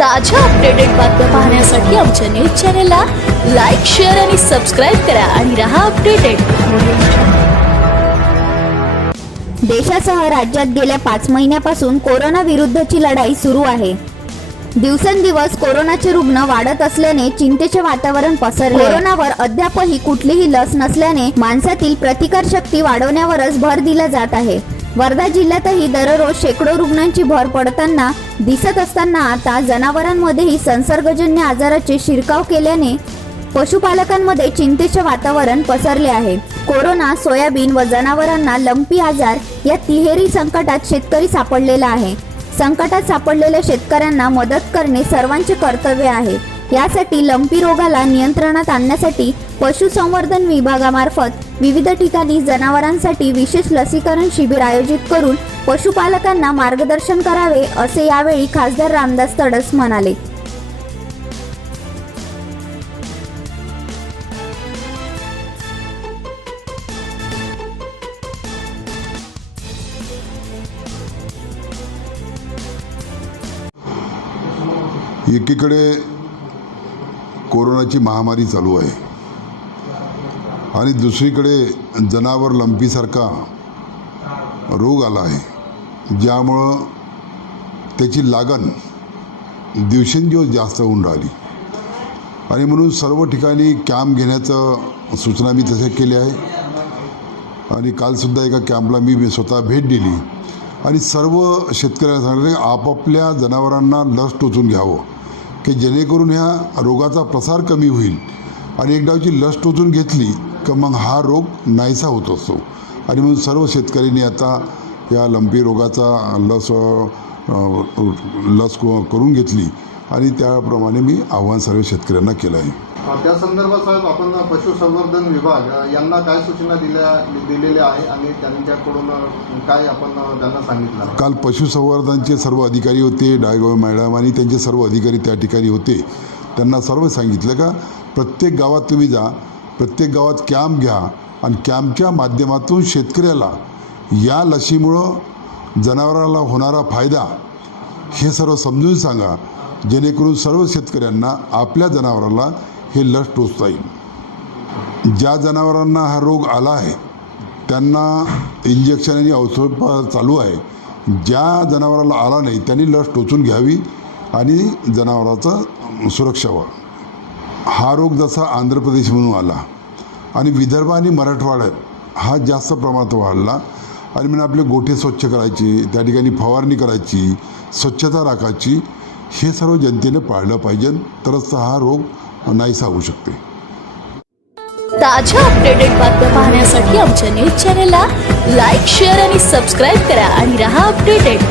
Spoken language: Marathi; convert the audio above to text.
ताज्या अपडेटेड बातम्या पाहण्यासाठी आमच्या न्यूज चॅनलला लाईक शेअर आणि सबस्क्राईब करा आणि रहा अपडेटेड देशासह राज्यात गेल्या पाच महिन्यापासून कोरोना विरुद्धची लढाई सुरू आहे. दिवसेंदिवस कोरोनाचे रुग्ण वाढत असल्याने चिंतेचे वातावरण पसरले. कोरोनावर अद्यापही कुठलीही लस नसल्याने माणसातील प्रतिकार शक्ती वाढवण्यावरच भर दिला जात आहे. वर्धा जिल्ह्यातही दररोज शेकडो रुग्णांची भर पडताना दिसत असताना आता जनावरांमध्येही संसर्गजन्य आजाराचे शिरकाव केल्याने पशुपालकांमध्ये चिंतेचे वातावरण पसरले आहे. कोरोना सोयाबीन व जनावरांना लंपी आजार या तिहेरी संकटात शेतकरी सापडलेला आहे. संकटात सापडलेल्या शेतकऱ्यांना मदत करणे सर्वांचे कर्तव्य आहे. यासाठी लंपी रोगाला नियंत्रणात आणण्यासाठी पशुसंवर्धन विभागामार्फत विविध ठिकाणी जनावरांसाठी विशेष लसीकरण शिबिर आयोजित करून पशुपालकांना मार्गदर्शन करावे असे यावेळी खासदार रामदास तडस म्हणाले. एकीकडे कोरोनाची महामारी चालू आहे. आणि दुसरीकडे जनावर लंपीसारखा रोग आला आहे. ज्यामुळं त्याची लागण दिवसेंदिवस जास्त होऊन राहिली. आणि म्हणून सर्व ठिकाणी कॅम्प घेण्याचं सूचना मी तशा केल्या आहे. आणि कालसुद्धा एका कॅम्पला मी मी स्वतः भेट दिली. आणि सर्व शेतकऱ्यांना सांगितलं की आपापल्या जनावरांना लस टोचून घ्यावं. की जेणेकरून ह्या रोगाचा प्रसार कमी होईल. आणि एकदाची लस टोचून घेतली का मग हा रोग नाहीसा होत असतो. आणि म्हणून सर्व शेतकऱ्यांनी आता या लंपी रोगाचा लस लस क- करून घेतली. आणि त्याप्रमाणे मी आव्हान सर्व शेतकऱ्यांना केलं आहे. त्या संदर्भात साहेब आपण पशुसंवर्धन विभाग यांना काय सूचना दिल्या दिलेल्या आहे आणि त्यांच्याकडून काय आपण त्यांना सांगितलं? काल पशुसंवर्धनचे सर्व अधिकारी होते डायगाव मॅडम आणि त्यांचे सर्व अधिकारी त्या ठिकाणी होते. त्यांना सर्व सांगितलं का प्रत्येक गावात तुम्ही जा प्रत्येक गावात कॅम्प घ्या आणि कॅम्पच्या माध्यमातून शेतकऱ्याला या लसीमुळं जनावराला होणारा फायदा हे सर्व समजून सांगा. जेणेकरून सर्व शेतकऱ्यांना आपल्या जनावराला हे लस टोचता येईल. ज्या जनावरांना हा रोग आला आहे त्यांना इंजेक्शन आणि औषध प- चालू आहे. ज्या जनावराला आला नाही त्यांनी लस टोचून घ्यावी आणि जनावराचा सुरक्षा व्हा हा रोग जसा आंध्र प्रदेशमधून आला आणि विदर्भ आणि मराठवाड्यात हा जास्त प्रमाणात वाढला आणि म्हणजे आपले गोठे स्वच्छ करायचे त्या ठिकाणी फवारणी करायची स्वच्छता राखायची हे सर्व जनतेने पाळलं पाहिजे. तरच हा रोग नाहीसा होऊ शकते. ताज्या अपडेटेड बातम्या पाहण्यासाठी आमच्या न्यूज चॅनलला लाईक शेअर आणि सबस्क्राईब करा आणि रहा अपडेटेड